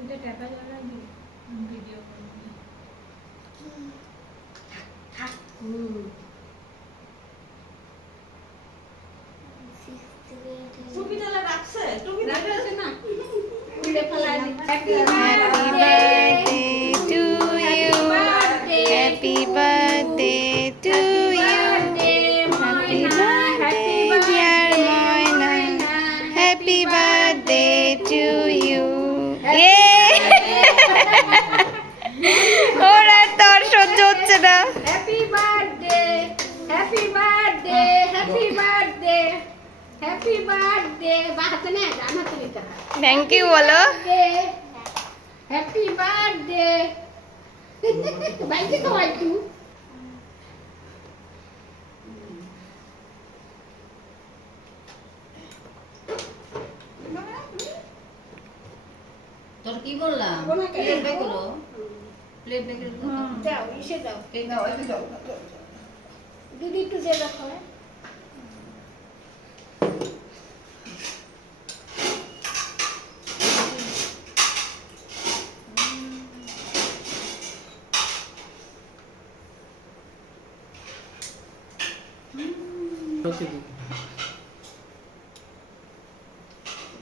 ওইটা ট্যাপা জ্বালা দিয়ে ভিডিও করবি। টুপিটা রাখছে, টুপি রাখছে না খুলে ফেলা দিচ্ছে। Happy birthday to you. Happy birthday to you. Happy birthday, dear Moina. Happy birthday to you. ওরা তোর সহ্য হচ্ছে না। Happy birthday, happy birthday, happy birthday, happy birthday. বাহাতে না জানা তুমি তো। থ্যাংক ইউ বলো। Happy birthday. বাইকে তো একটু তোর কি বললাম? প্লেট বের করো, প্লেট বের করো। দাও, ইসে দাও। এই নাও, এই দাও। দিদি একটু দে দেখো।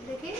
দেখি